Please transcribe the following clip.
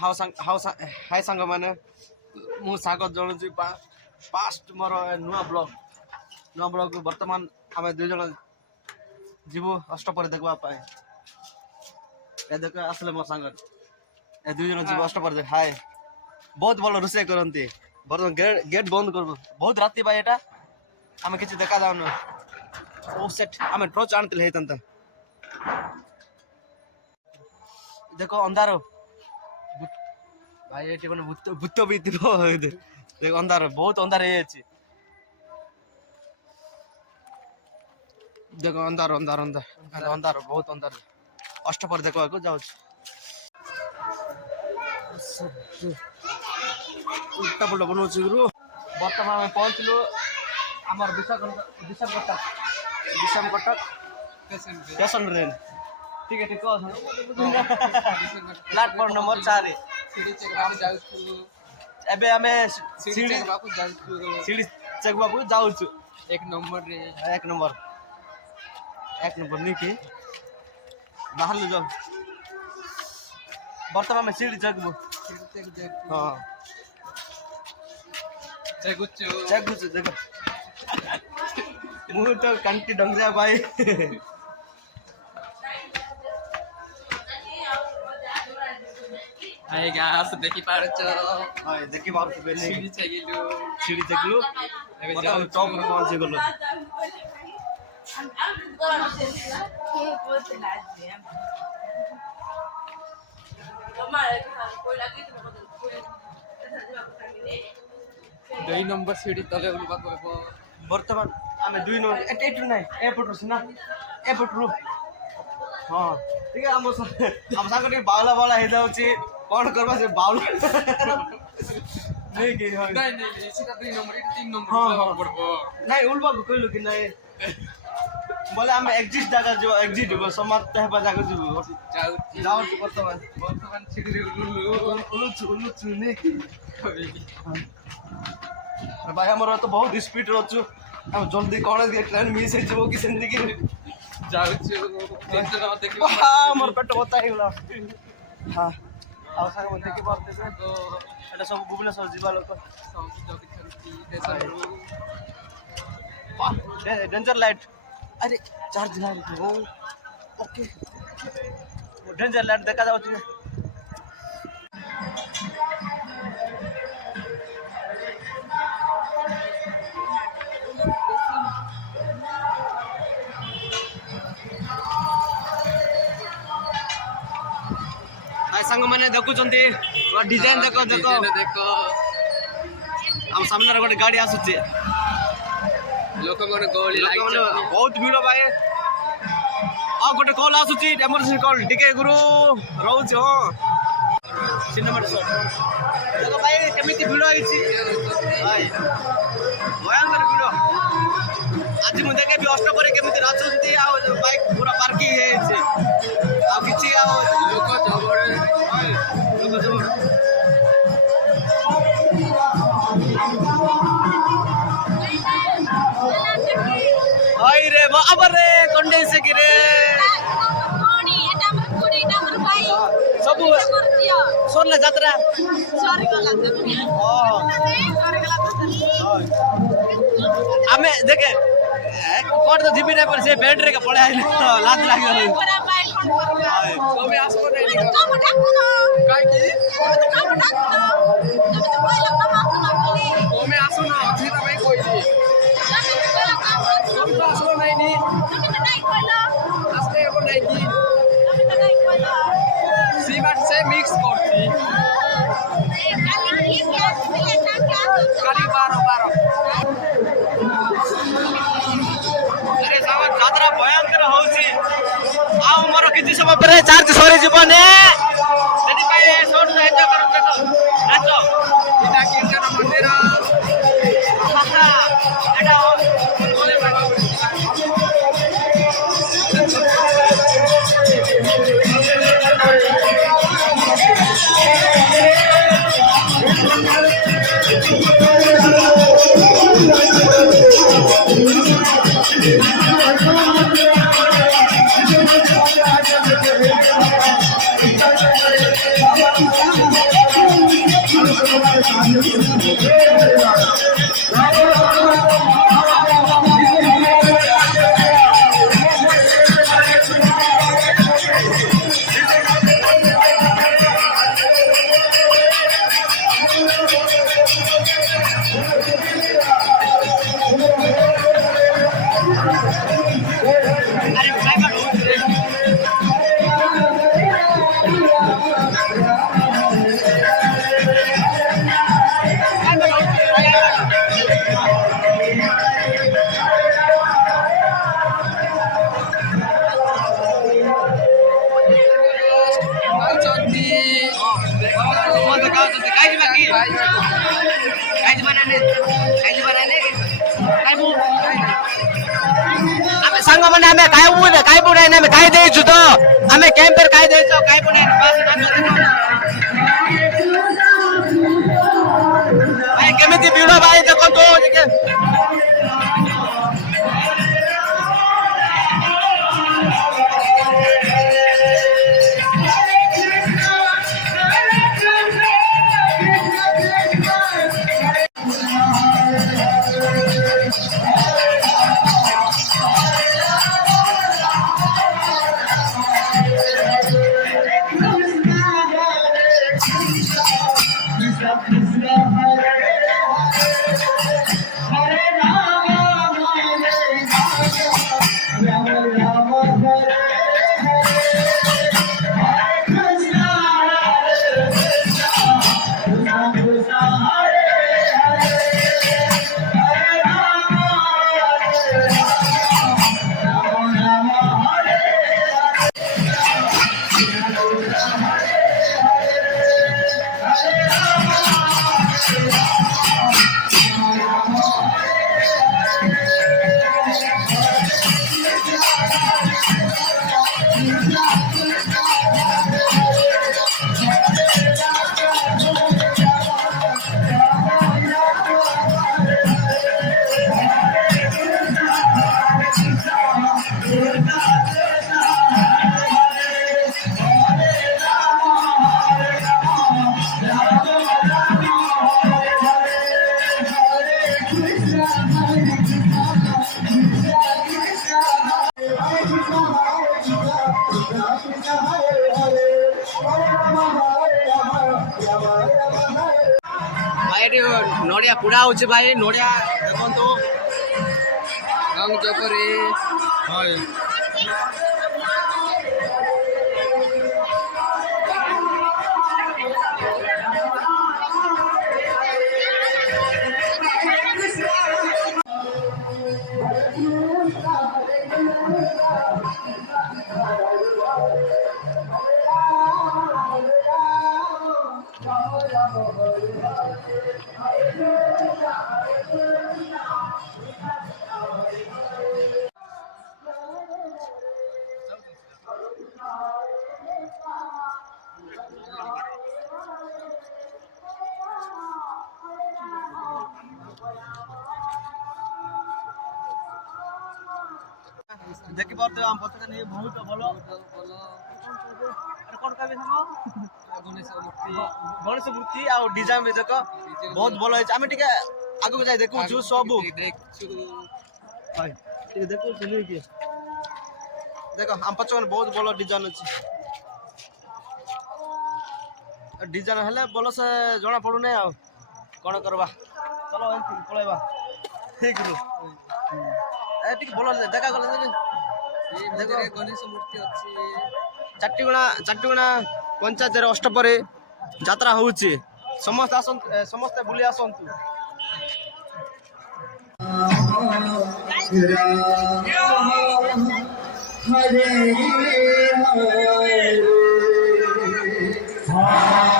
हाय सांग मैंने मु स्वागत जनाऊँ फास्ट मोर नुआ ब्लॉग बर्तमान आम दुई जन जीवु अष्टपहरी देखा देख आसले मो सांग दुई जन जीव अष्टपहरी देख हाय बहुत भल रोषे करती बर्तमान गेट बंद कर बहुत राति बा एटा आम कि देखा जाऊन ओ सेट आम टॉर्च आनते देखो अंधार भाई ये मैंने भूत भी देखो अंधार बहुत अंधार है देखो अंधार अंधार अंधार अंधार बहुत अंधार अष्टपहरी देखा जाऊ उल्टा पुल्टा बनाऊ गुरु बर्तमान आम पहुँचलु आम विषम कटक स्टेशन रेल ठीक है प्लाटफॉर्म नंबर 4 एबे हमें सीढ़ी चेकबा को जाऊ एक नंबर नहीं कि बाहर ले जाओ बर्तमान में सीढ़ी चेकबो हां चेक देखो मुझे तो कंटी डंग जाए भाई हाय गाइस देखि पारछ हाय देखि पारछ बेले सीढ़ी चेकलु बताओ टॉप में कौन से गलो दुई नंबर सीढ़ी तले उलबा कहबो वर्तमान आमे दुई नंबर एटु नै एयरपोर्ट सिना एयरपोर्ट रु हां ठीक है हम सागर बावला हे जाउची कौन करबा से बावला नहीं कि नहीं सीधा 2 नंबर 3 नंबर पड़बो नहीं उलबा को कहलु कि नहीं बोले हम एग्जिट जागा जो एग्जिट हो समाप्त है बजा को जाऊ वर्तमान सीढ़ी उलुचु नहीं भाई हमर तो बहुत स्पीड रहछु हम जल्दी कौन ट्रेन मिस है जो कि जिंदगी जाऊ देखि हमर पेट होता है गला हां आवश्यक मत देखि पारते तो एटा सब भुवनेश्वर जीवा लोक डेंजर लाइट अरे चार्ज ना ओ ओके डेंजर लाइट देखा जाऊ सांग मैंने देखुं डिजाइन देखो देखो देखो हम सामने गोटे गाड़ी आसुचे लोक मन गोली बहुत भीड़ भाई आ गोटे कॉल आसुची इमरजेंसी कॉल टिके गुरु रहउछ हो सिनेमा शॉट देखो भाई केमिति भीड़ आइछि भाई भयंकर भीड़ आज मु देखे भी अष्टपहरी केमिति नाचुंती आ बाइक पूरा पार्किंग है आ किछि आ लोक जबरे हाय रे बाबा रे कंडे से गिरे कोणी एटा हमर कोणी एटा हमर भाई सब सोरला यात्रा सॉरी गला हमें देखे कोट तो जीबी नहीं पर से बैटरी का पड़े लात लाग गयो पूरा भाई कोन करबा कमे आसबो नहीं काम डाकू ना काई की काम डाकू ना तमे तो कोई लोग काम आसू ना बोली कमे आसो ना अछि त भाई कोई दी तमे तो कोई लोग काम आसू कम तो आसबो नहीं नी तमे तो नहीं कोइला आसले एबो नहीं की तमे तो नहीं कोइला सी बात से मिक्स करती ए काली की गैस मिले ना क्या खाली 12 अरे सावन यात्रा भयंकर होउची आ मोर किछि समय पर चार्ज सरी जीवने जदी भाई शॉट एन्जॉय करू नाचो इटा कीर्तन मंदिर एटा बोले बाबा Thank you. ସାଙ୍ଗମାନେ ଆମେ ଖାଇବୁ ନାହିଁ ଆମେ ଖାଇ ଦେଇଛୁ ତ ଆମେ କ୍ୟାମ୍ପରେ ଖାଇ ଦେଇଛୁ ଖାଇବୁ ନାହିଁ ଭାଇ କେମିତି ଭିଡ଼ ଭାଇ ଦେଖନ୍ତୁ ଟିକେ ଭାଇ ଏଠି ନଡ଼ିଆ ପୁଡ଼ା ହଉଛି ଭାଇ ନଡ଼ିଆ ଦେଖନ୍ତୁ ରଙ୍ଗ ଚକରେ ହଁ ଦେଖିପାରୁଥିବେ ଆମ ପଛରେ ନେଇ ବହୁତ ଭଲ କ'ଣ କହିବେ ଗଣେଶ ମୂର୍ତ୍ତି ଆଉ ଡିଜାଇନ ବି ଦେଖ ବହୁତ ଭଲ ହେଇଛି ଆମେ ଟିକେ ଆଗକୁ ଯାଇ ଦେଖୁଛୁ ସବୁ ଟିକେ ଦେଖୁଛୁ ନେଇକି ଦେଖ ଆମ ପଛରେ ବହୁତ ଭଲ ଡିଜାଇନ ଅଛି ଡିଜାଇନ ହେଲେ ଭଲସେ ଜଣା ପଡୁନି ଆଉ କ'ଣ କରିବା ଚଲ ଏମିତି ପଳେଇବା ଠିକ ଟିକେ ଭଲ ଦେଖାଗଲା ଗଣେଶ ମୂର୍ତ୍ତି ଅଛି ଚାଟିଗଣା ପଞ୍ଚାୟତରେ ଅଷ୍ଟପରେ ଯାତ୍ରା ହଉଛି ସମସ୍ତେ ଆସନ୍ତୁ ସମସ୍ତେ ବୁଲି ଆସନ୍ତୁ Hare Hare